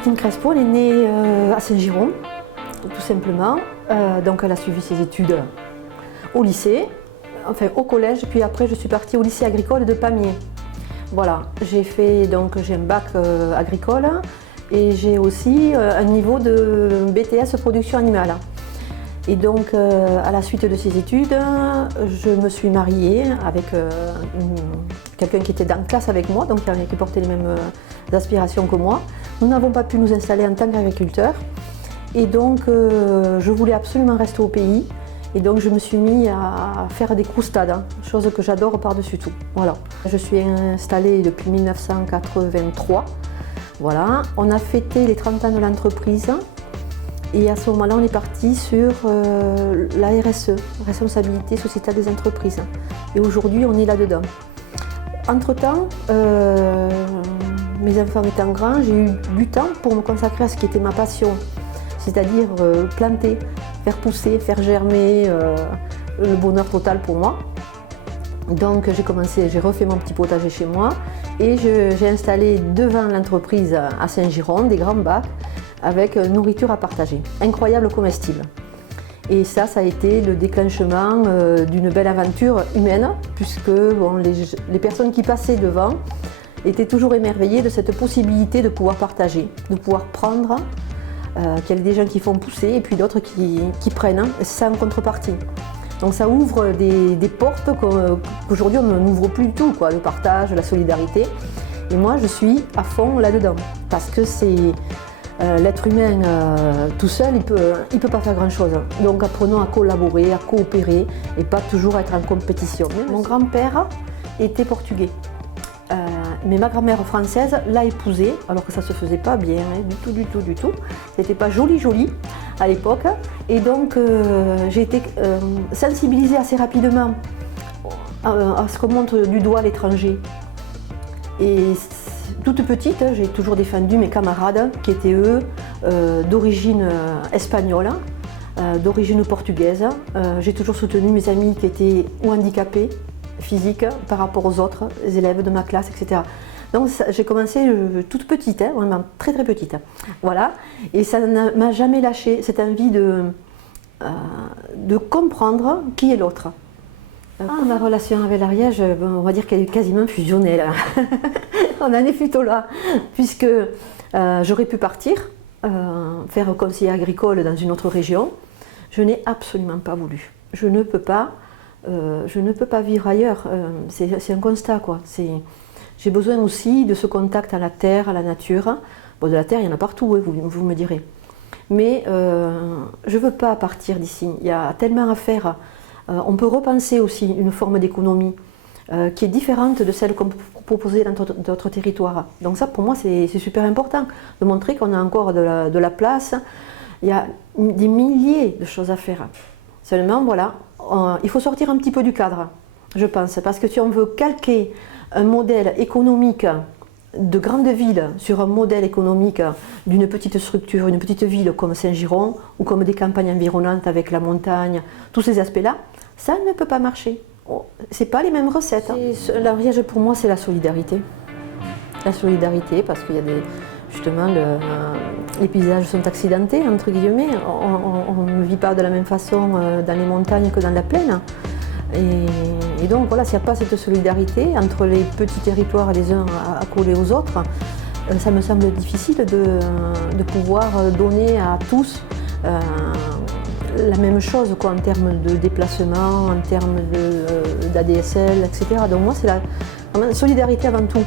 Martine Crespo, elle est née à Saint-Giron, tout simplement. Donc elle a suivi ses études au lycée, enfin au collège, puis après je suis partie au lycée agricole de Pamiers. Voilà, j'ai un bac agricole et j'ai aussi un niveau de BTS production animale. Et donc à la suite de ces études, je me suis mariée avec quelqu'un qui était dans la classe avec moi, donc qui portait les mêmes aspirations que moi. Nous n'avons pas pu nous installer en tant qu'agriculteurs et donc je voulais absolument rester au pays. Et donc je me suis mis à faire des croustades, chose que j'adore par-dessus tout. Voilà. Je suis installée depuis 1983. Voilà. On a fêté les 30 ans de l'entreprise et à ce moment-là on est parti sur la RSE, responsabilité sociétale des entreprises. Et aujourd'hui on est là-dedans. Entre-temps, mes enfants étant grands, j'ai eu du temps pour me consacrer à ce qui était ma passion, c'est-à-dire planter, faire pousser, faire germer, le bonheur total pour moi. Donc j'ai refait mon petit potager chez moi et j'ai installé devant l'entreprise à Saint-Giron des grands bacs avec nourriture à partager, incroyable comestible. Et ça a été le déclenchement d'une belle aventure humaine puisque les personnes qui passaient devant étaient toujours émerveillées de cette possibilité de pouvoir partager, de pouvoir prendre, qu'il y a des gens qui font pousser et puis d'autres qui prennent sans contrepartie. Donc ça ouvre des portes qu'aujourd'hui on n'ouvre plus du tout, le partage, la solidarité. Et moi je suis à fond là-dedans parce que c'est l'être humain tout seul, il peut pas faire grand-chose. Donc apprenons à collaborer, à coopérer et pas toujours être en compétition. Mon grand-père était portugais. Mais ma grand-mère française l'a épousé, alors que ça se faisait pas bien, du tout. C'était pas joli à l'époque. Et donc j'ai été sensibilisée assez rapidement à ce qu'on montre du doigt l'étranger. Et toute petite, j'ai toujours défendu mes camarades qui étaient eux d'origine espagnole, d'origine portugaise. J'ai toujours soutenu mes amis qui étaient ou handicapés physique par rapport aux autres élèves de ma classe, etc. Donc j'ai commencé toute petite, vraiment très petite. Voilà. Et ça ne m'a jamais lâché, cette envie de comprendre qui est l'autre. Ma relation avec l'Ariège, on va dire qu'elle est quasiment fusionnelle. On en est plutôt là, puisque j'aurais pu partir, faire conseiller agricole dans une autre région. Je n'ai absolument pas voulu. Je ne peux pas vivre ailleurs, c'est un constat. J'ai besoin aussi de ce contact à la terre, à la nature. Bon, de la terre, il y en a partout, vous me direz. Mais je ne veux pas partir d'ici, il y a tellement à faire. On peut repenser aussi une forme d'économie qui est différente de celle qu'on peut proposer dans d'autres territoires. Donc ça, pour moi, c'est super important, de montrer qu'on a encore de la place. Il y a des milliers de choses à faire. Seulement, voilà, il faut sortir un petit peu du cadre, je pense, parce que si on veut calquer un modèle économique de grande ville sur un modèle économique d'une petite structure, une petite ville comme Saint-Giron ou comme des campagnes environnantes avec la montagne, tous ces aspects-là, ça ne peut pas marcher. Ce n'est pas les mêmes recettes. L'Ariège pour moi c'est la solidarité. La solidarité parce qu'il y a justement, les paysages sont accidentés, entre guillemets. On ne vit pas de la même façon dans les montagnes que dans la plaine. Et donc voilà, s'il n'y a pas cette solidarité entre les petits territoires les uns accolés aux autres, ça me semble difficile de pouvoir donner à tous la même chose en termes de déplacement, en termes d'ADSL, etc. Donc moi c'est la solidarité avant tout.